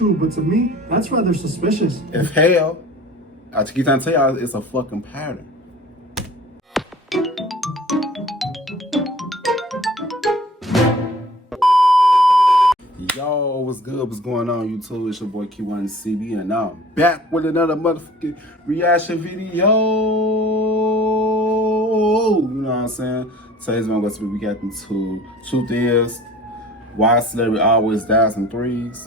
true, but to me, that's rather suspicious. If hell, I keep trying to tell y'all, it's a fucking pattern. Yo, what's good? What's going on, YouTube? It's your boy Kewonis CB, and I'm back with another motherfucking reaction video. You know what I'm saying? Today's one going to be reacting to Truth Is Why Celebrity Always Dies in Threes.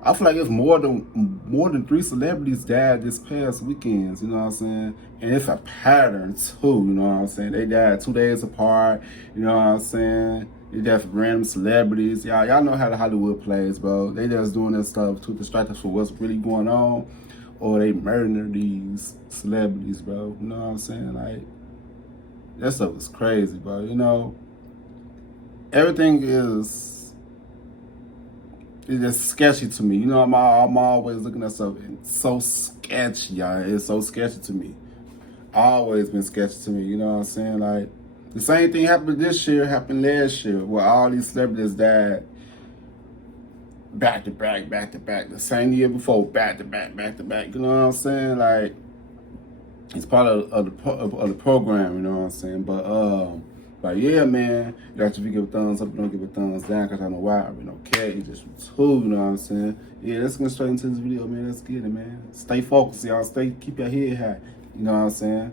I feel like it's more than 3 celebrities died this past weekend, you know what I'm saying? And it's a pattern too, you know what I'm saying? They died 2 days apart, you know what I'm saying? They just random celebrities. Y'all know how the Hollywood plays, bro. They just doing this stuff to distract us from what's really going on, or they murder these celebrities, bro. You know what I'm saying? Like, that stuff is crazy, bro. You know, everything is just sketchy to me. You know, I'm always looking at stuff and it's so sketchy, y'all. It's so sketchy to me. Always been sketchy to me. You know what I'm saying? Like, the same thing happened this year, happened last year, where all these celebrities died back to back, back to back. The same year before, back to back, back to back. You know what I'm saying? Like, it's part of the program. You know what I'm saying? But yeah, man, you have to give a thumbs up, don't give a thumbs down, because I know why. I really don't care. It's just too, you know what I'm saying? Yeah, let's get straight into this video, man. Let's get it, man. Stay focused, y'all. Keep your head high. You know what I'm saying?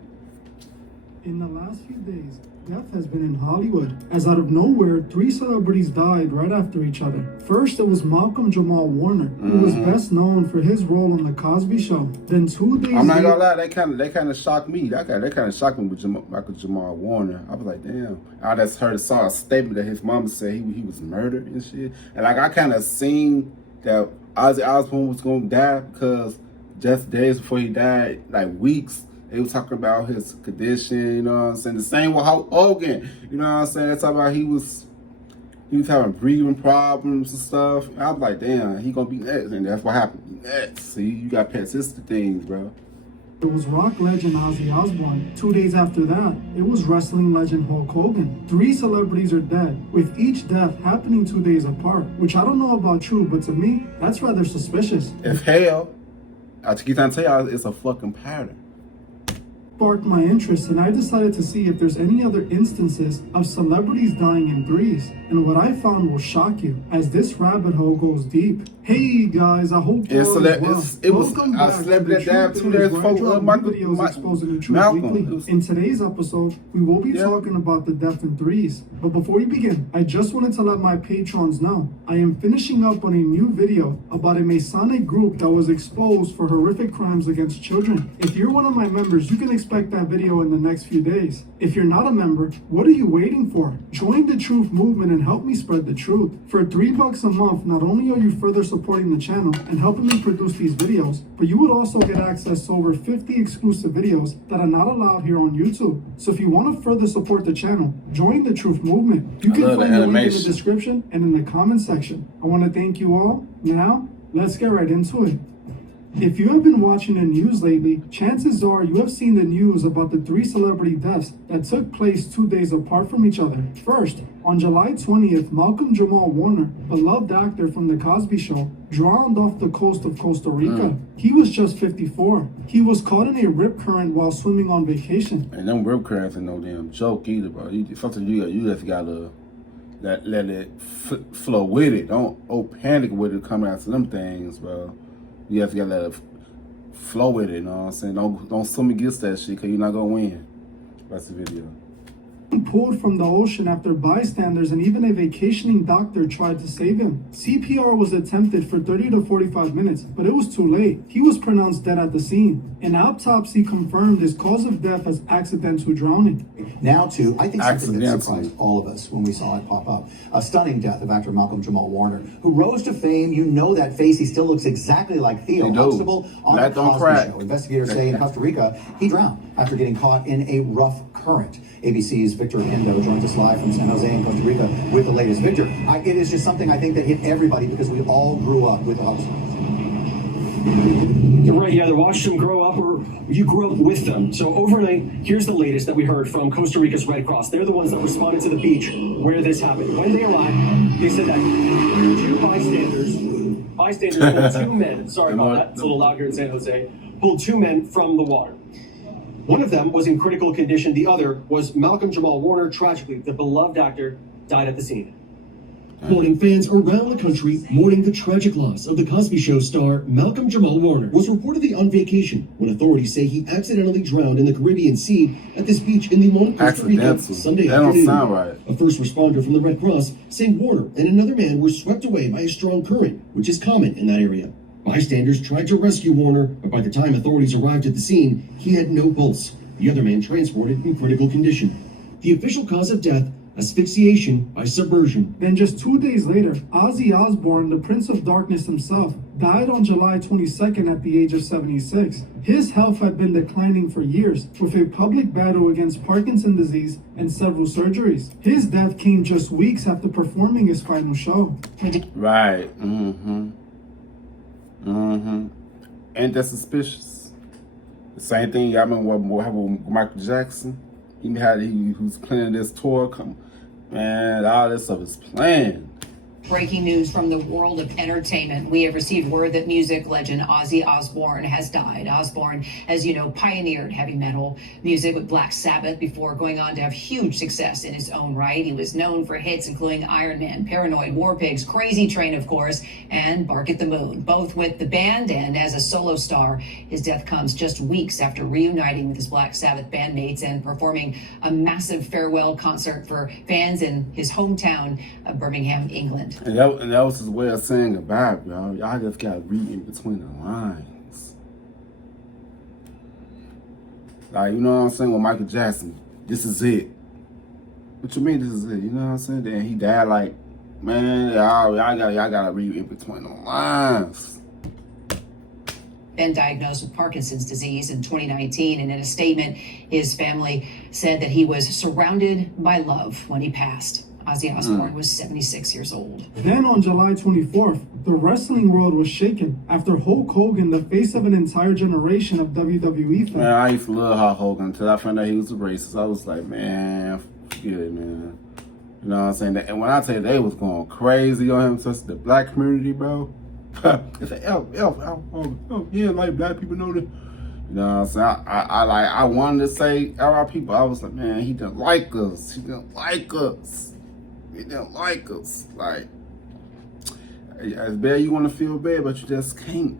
In the last few days, death has been in Hollywood, as out of nowhere, 3 celebrities died right after each other. First, it was Malcolm Jamal Warner, who was best known for his role on The Cosby Show. Then 2 days I'm not gonna lie, they kind of shocked me. They kind of shocked me with Michael Jamal Warner. I was like, damn. I just saw a statement that his mama said he was murdered and shit. And like, I kind of seen that Ozzy Osbourne was gonna die, because just days before he died, like weeks, they were talking about his condition, you know what I'm saying? The same with Hulk Hogan, you know what I'm saying? They talking about he was having breathing problems and stuff. I was like, damn, he gonna be next, and that's what happened. Next, see, you got persistent things, bro. It was rock legend Ozzy Osbourne. 2 days after that, it was wrestling legend Hulk Hogan. 3 celebrities are dead, with each death happening 2 days apart, which I don't know about you, but to me, that's rather suspicious. If hell, I keep trying to tell y'all, it's a fucking pattern. Sparked my interest, and I decided to see if there's any other instances of celebrities dying in threes. And what I found will shock you, as this rabbit hole goes deep. Hey guys, I hope you all is well. It was a celebrity that died 2 days before Malcolm. In today's episode, we will be talking about the death in threes. But before we begin, I just wanted to let my patrons know I am finishing up on a new video about a Masonic group that was exposed for horrific crimes against children. If you're one of my members, you can expect that video in the next few days. If you're not a member, what are you waiting for? Join the truth movement and help me spread the truth. For $3 a month, not only are you further supporting the channel and helping me produce these videos, but you would also get access to over 50 exclusive videos that are not allowed here on YouTube. So if you want to further support the channel, join the truth movement. You can find the link in the description and in the comment section. I want to thank you all. Now, let's get right into it. If you have been watching the news lately, chances are you have seen the news about the 3 celebrity deaths that took place 2 days apart from each other. First, on July 20th, Malcolm Jamal Warner, beloved actor from The Cosby Show, drowned off the coast of Costa Rica. He was just 54. He was caught in a rip current while swimming on vacation. And them rip currents ain't no damn joke either, bro. Something you just gotta let it flow with it. Don't panic with it coming out to them things, bro. You have to let it flow with it, you know what I'm saying? Don't swim against that shit, because you're not going to win. That's the video. Pulled from the ocean after bystanders and even a vacationing doctor tried to save him. CPR was attempted for 30 to 45 minutes, but it was too late. He was pronounced dead at the scene. An autopsy confirmed his cause of death as accidental drowning. Now to, I think, something that surprised all of us when we saw it pop up. A stunning death of actor Malcolm Jamal Warner, who rose to fame. You know that face. He still looks exactly like Theo Huxtable on The Cosby Show. Investigators say in Costa Rica, he drowned after getting caught in a rough current. ABC's Victor Endo joins us live from San Jose in Costa Rica with the latest. Victor, it is just something I think that hit everybody, because we all grew up with Huxtable. You're right, you either watched them grow up or you grew up with them. So overnight, here's the latest that we heard from Costa Rica's Red Cross. They're the ones that responded to the beach where this happened. When they arrived, they said that 2 bystanders Bystanders pulled two men. Sorry about that. It's a little loud here in San Jose. Pulled two men from the water. One of them was in critical condition. The other was Malcolm Jamal Warner. Tragically, the beloved actor died at the scene. Morning fans around the country mourning the tragic loss of the Cosby Show star Malcolm Jamal Warner was reportedly on vacation when authorities say he accidentally drowned in the Caribbean Sea at this beach in Limon, Costa Rica Sunday afternoon. That don't sound right. A first responder from the Red Cross saying Warner and another man were swept away by a strong current, which is common in that area. Bystanders tried to rescue Warner, but by the time authorities arrived at the scene, he had no pulse. The other man transported in critical condition. The official cause of death: asphyxiation by submersion. Then just 2 days later, Ozzy Osbourne, the Prince of Darkness himself, died on July 22nd at the age of 76. His health had been declining for years, with a public battle against Parkinson's disease and several surgeries. His death came just weeks after performing his final show. Right. Ain't that suspicious? The same thing y'all remember what happened with Michael Jackson? He was planning this tour. Man, all this stuff is planned. Breaking news from the world of entertainment. We have received word that music legend Ozzy Osbourne has died. Osbourne, as you know, pioneered heavy metal music with Black Sabbath before going on to have huge success in his own right. He was known for hits including Iron Man, Paranoid, War Pigs, Crazy Train, of course, and Bark at the Moon, both with the band and as a solo star. His death comes just weeks after reuniting with his Black Sabbath bandmates and performing a massive farewell concert for fans in his hometown of Birmingham, England. And that was his way of saying goodbye, y'all. Y'all just gotta read in between the lines. Like, you know what I'm saying? With Michael Jackson, this is it. What you mean this is it? You know what I'm saying? Then he died like, man, y'all gotta read in between the lines. Been diagnosed with Parkinson's disease in 2019, and in a statement, his family said that he was surrounded by love when he passed. Ozzy Osbourne was 76 years old. Then on July 24th, the wrestling world was shaken after Hulk Hogan, the face of an entire generation of WWE fans. Man, I used to love Hulk Hogan until I found out he was a racist. I was like, man, forget it, man. You know what I'm saying? And when I tell you they was going crazy on him, such the black community, bro. It's an yeah, like black people know that. You know what I'm saying? I wanted to say our people. I was like, man, he didn't like us. He didn't like us. He didn't like us. Like, as bad you want to feel bad, but you just can't.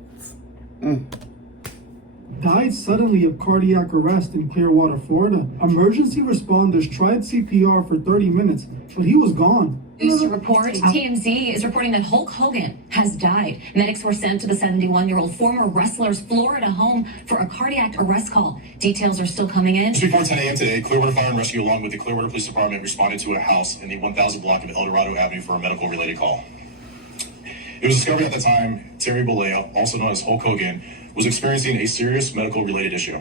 Died suddenly of cardiac arrest in Clearwater, Florida. Emergency responders tried CPR for 30 minutes, but he was gone. News to report, TMZ is reporting that Hulk Hogan has died. Medics were sent to the 71-year-old former wrestler's Florida home for a cardiac arrest call. Details are still coming in. Just before 10 a.m. today, Clearwater Fire and Rescue, along with the Clearwater Police Department, responded to a house in the 1000 block of El Dorado Avenue for a medical-related call. It was discovered at the time Terry Bollea, also known as Hulk Hogan, was experiencing a serious medical-related issue.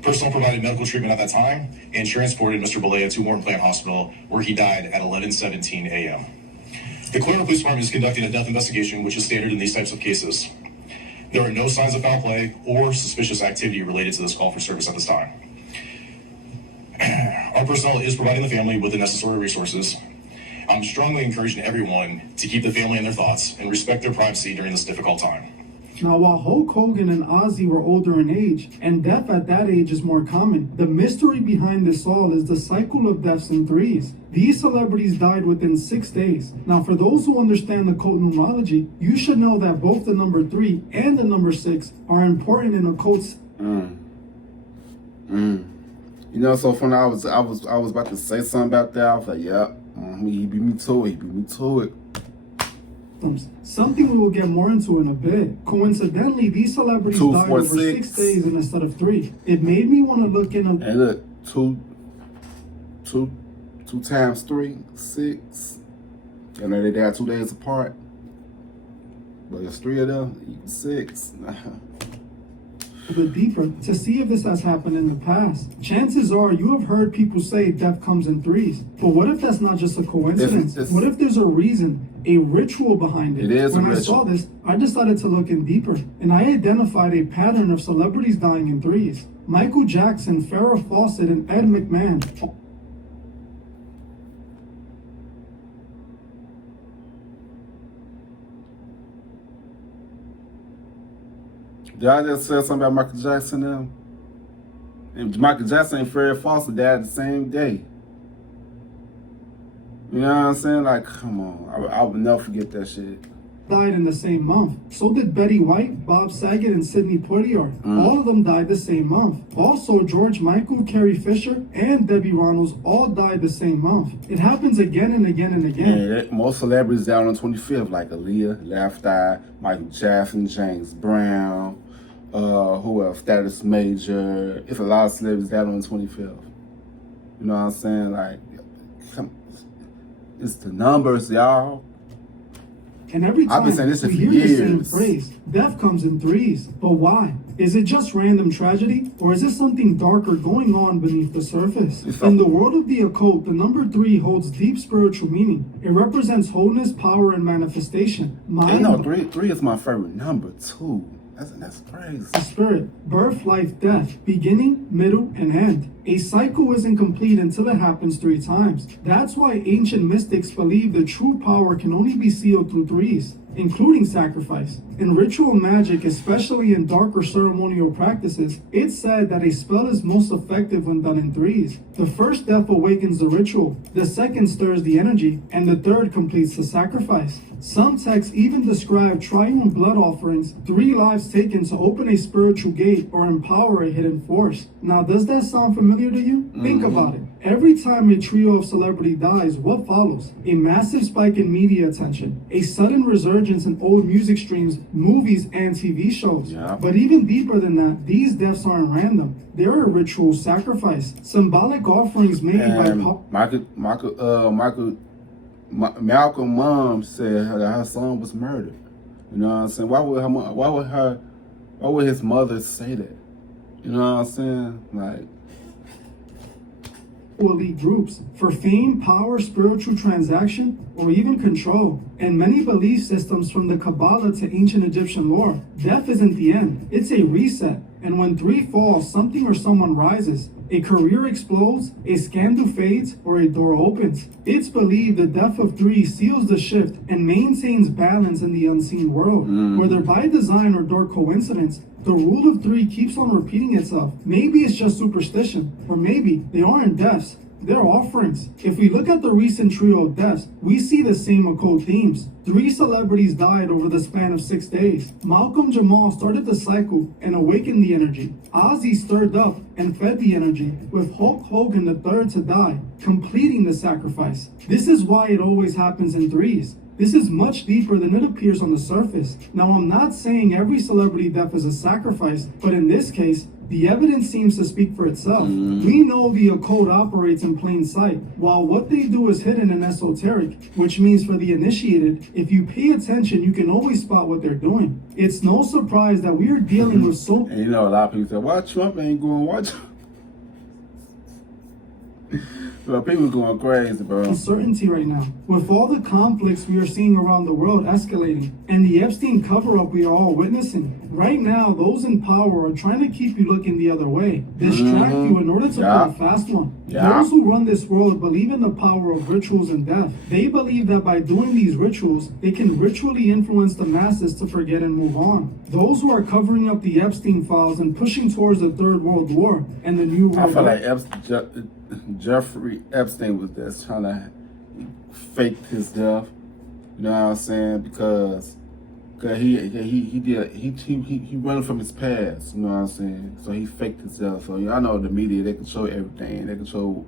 Personnel provided medical treatment at that time and transported Mr. Bollea to Morton Plant Hospital, where he died at 11:17 a.m. The Clearwater Police Department is conducting a death investigation, which is standard in these types of cases. There are no signs of foul play or suspicious activity related to this call for service at this time. Our personnel is providing the family with the necessary resources. I'm strongly encouraging everyone to keep the family in their thoughts and respect their privacy during this difficult time. Now, while Hulk Hogan and Ozzy were older in age, and death at that age is more common, the mystery behind this all is the cycle of deaths in threes. These celebrities died within 6 days. Now, for those who understand the occult numerology, you should know that both the number 3 and the number 6 are important in occult. You know, so funny. I was about to say something about that. I was like, yeah, he beat me to it. He beat me to it. Something we will get more into in a bit. Coincidentally, these celebrities died over 6 days instead of 3. It made me want to look in a... And look, two times 3, 6. I know they died 2 days apart, but there's 3 of them equals 6. bit deeper to see if this has happened in the past. Chances are you have heard people say death comes in threes. But what if that's not just a coincidence? What if there's a reason, a ritual behind it? When I saw this, I decided to look in deeper, and I identified a pattern of celebrities dying in threes. Michael Jackson, Farrah Fawcett, and Ed McMahon. Did I just say something about Michael Jackson now? And Michael Jackson and Fred Foster died the same day. You know what I'm saying? Like, come on. I would never forget that shit. Died in the same month. So did Betty White, Bob Saget, and Sidney Poitier. All of them died the same month. Also, George Michael, Carrie Fisher, and Debbie Reynolds all died the same month. It happens again and again and again. Yeah, most celebrities died on the 25th, like Aaliyah, Left Eye, Michael Jackson, James Brown, who else? Status Major. It's a lot of celebrities died on the 25th. You know what I'm saying? Like, it's the numbers, y'all. And every time I've been saying this we for hear years. the same phrase, death comes in threes. But why? Is it just random tragedy? Or is it something darker going on beneath the surface? In the world of the occult, the number 3 holds deep spiritual meaning. It represents wholeness, power, and manifestation. Three is my favorite number, too. That's crazy. Spirit, birth, life, death, beginning, middle, and end. A cycle isn't complete until it happens 3 times. That's why ancient mystics believe the true power can only be sealed through threes, including sacrifice. In ritual magic, especially in darker ceremonial practices, it's said that a spell is most effective when done in threes. The first death awakens the ritual, the second stirs the energy, and the third completes the sacrifice. Some texts even describe triune blood offerings, 3 lives taken to open a spiritual gate or empower a hidden force. Now, does that sound familiar to you? Think about it. Every time a trio of celebrity dies, what follows? A massive spike in media attention, a sudden resurgence in old music streams, movies, and TV shows. But even deeper than that, these deaths aren't random. They're a ritual sacrifice, symbolic offerings made by Malcolm's mom said that her son was murdered. You know what I'm saying? Why would his mother say that? You know what I'm saying? Like, elite groups for fame, power, spiritual transaction, or even control. And many belief systems from the Kabbalah to ancient Egyptian lore, death isn't the end, it's a reset. And when 3 falls, something or someone rises. A career explodes, a scandal fades, or a door opens. It's believed the death of 3 seals the shift and maintains balance in the unseen world. Whether by design or dark coincidence, the rule of 3 keeps on repeating itself. Maybe it's just superstition, or maybe they aren't deaths, they're offerings. If we look at the recent trio of deaths, we see the same occult themes. 3 celebrities died over the span of 6 days. Malcolm Jamal started the cycle and awakened the energy. Ozzy stirred up and fed the energy, with Hulk Hogan the third to die, completing the sacrifice. This is why it always happens in threes. This is much deeper than it appears on the surface. Now, I'm not saying every celebrity death is a sacrifice, but in this case, the evidence seems to speak for itself. We know the occult operates in plain sight, while what they do is hidden and esoteric, which means for the initiated, if you pay attention, you can always spot what they're doing. It's no surprise that we are dealing with so... And you know, a lot of people say, why Trump ain't going, why Trump... Well, people going crazy, bro. Uncertainty right now. With all the conflicts we are seeing around the world escalating, and the Epstein cover-up we are all witnessing, right now, those in power are trying to keep you looking the other way, distract you in order to play a fast one. Those who run this world believe in the power of rituals and death. They believe that by doing these rituals, they can ritually influence the masses to forget and move on. Those who are covering up the Epstein files and pushing towards the Third World War and the New World Order. I feel like Jeffrey Epstein was just trying to fake his death. You know what I'm saying? Because he running from his past. You know what I'm saying? So he faked his death. So y'all know the media, they control everything. They control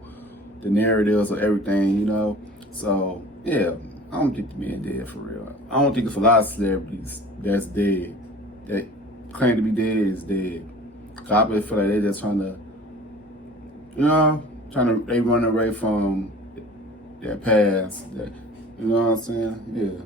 the narratives of everything. You know. So yeah, I don't think the man dead for real. I don't think it's a lot of celebrities that's dead that claim to be dead is dead. Cause I feel like they just trying to, you know. They run away from their past. You know what I'm saying? Yeah.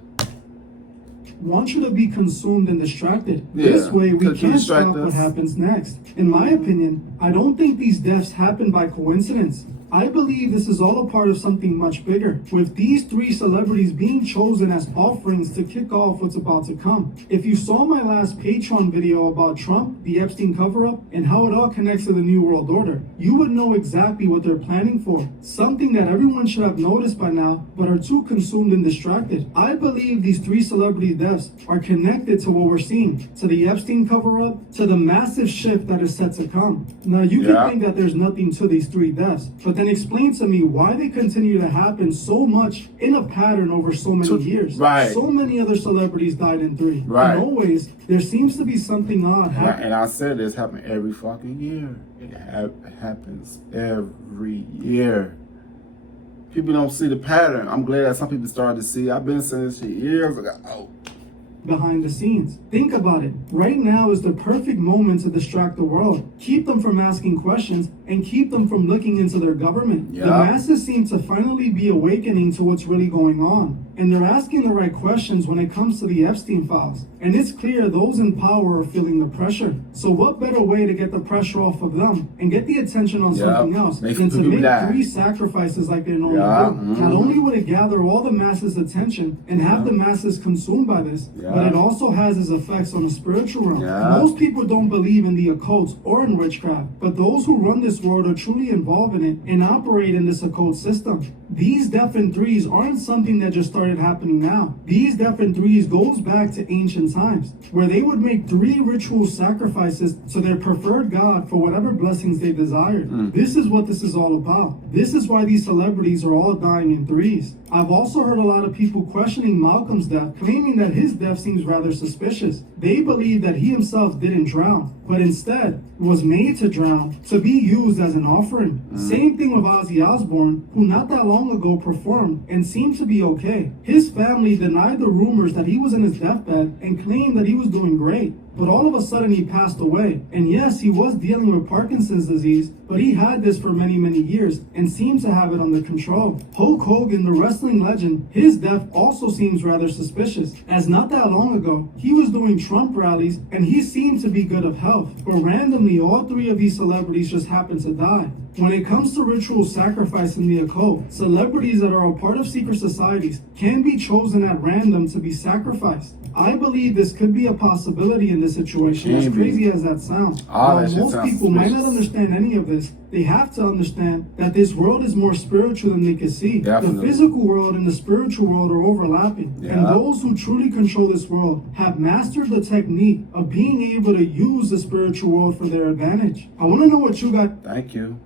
Want you to be consumed and distracted. This way we can't stop what happens next. In my opinion, I don't think these deaths happen by coincidence. I believe this is all a part of something much bigger, with these 3 celebrities being chosen as offerings to kick off what's about to come. If you saw my last Patreon video about Trump, the Epstein cover-up, and how it all connects to the New World Order, you would know exactly what they're planning for. Something that everyone should have noticed by now, but are too consumed and distracted. I believe these 3 celebrity deaths are connected to what we're seeing, to the Epstein cover-up, to the massive shift that is set to come. Now, you can think that there's nothing to these 3 deaths, but then explain to me why they continue to happen so much in a pattern over so many years. Right. So many other celebrities died in 3. Right. And always, there seems to be something odd happening. And I said this happens every fucking year. It happens every year. People don't see the pattern. I'm glad that some people started to see. I've been saying this shit years ago. Behind the scenes. Think about it. Right now is the perfect moment to distract the world. Keep them from asking questions and keep them from looking into their government. The masses seem to finally be awakening to what's really going on. And they're asking the right questions when it comes to the Epstein files. And it's clear those in power are feeling the pressure. So what better way to get the pressure off of them and get the attention on something else than to make 3 sacrifices like they normally do? Not only would it gather all the masses' attention and have the masses consumed by this, but it also has its effects on the spiritual realm. Most people don't believe in the occult or in witchcraft, but those who run this world are truly involved in it and operate in this occult system. These death in 3s aren't something that just started happening now. These death in 3s goes back to ancient times, where they would make 3 ritual sacrifices to their preferred god for whatever blessings they desired. This is what this is all about. This is why these celebrities are all dying in 3s. I've also heard a lot of people questioning Malcolm's death, claiming that his death seems rather suspicious. They believe that he himself didn't drown, but instead was made to drown to be used as an offering. Same thing with Ozzy Osbourne, who not that long ago performed and seemed to be okay. His family denied the rumors that he was in his deathbed and claimed that he was doing great. But all of a sudden he passed away. And yes, he was dealing with Parkinson's disease, but he had this for many, many years and seemed to have it under control. Hulk Hogan, the wrestling legend, his death also seems rather suspicious, as not that long ago, he was doing Trump rallies and he seemed to be good of health. But randomly, all 3 of these celebrities just happened to die. When it comes to ritual sacrifice in the occult, celebrities that are a part of secret societies can be chosen at random to be sacrificed. I believe this could be a possibility in this situation, as crazy as that sounds. While most people might not understand any of this, they have to understand that this world is more spiritual than they can see. The physical world and the spiritual world are overlapping. And those who truly control this world have mastered the technique of being able to use the spiritual world for their advantage. I want to know what you got. Thank you.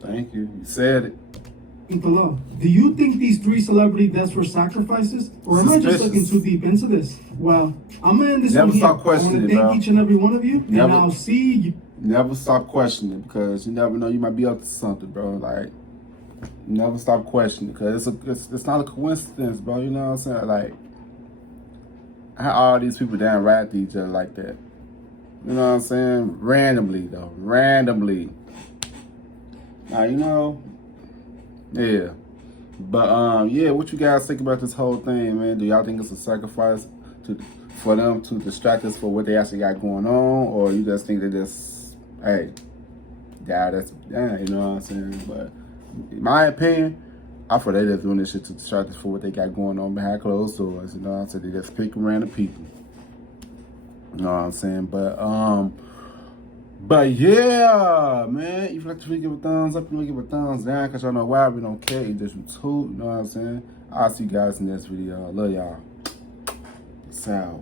Thank you. You said it. Below. Do you think these 3 celebrity deaths were sacrifices? Or am I just looking too deep into this? Well, I'm going to end this one here. I want to thank each and every one of you, and I'll see you. Never stop questioning, because you never know, you might be up to something, bro. Like, never stop questioning, because it's not a coincidence, bro. You know what I'm saying? Like, how all these people down ride to each other like that? You know what I'm saying? Randomly, though. Randomly. Now, you know, yeah. But, yeah, what you guys think about this whole thing, man? Do y'all think it's a sacrifice for them to distract us for what they actually got going on? Or you just think that this, hey, you know what I'm saying? But in my opinion, I feel they're just doing this shit to distract us for what they got going on behind closed doors. You know what I'm saying? They just pick random people. You know what I'm saying? But yeah, man, if you like to give a thumbs up, you give a thumbs down, because y'all know why we don't care. Just YouTube, you know what I'm saying? I'll see you guys in this video. I love y'all. Peace out.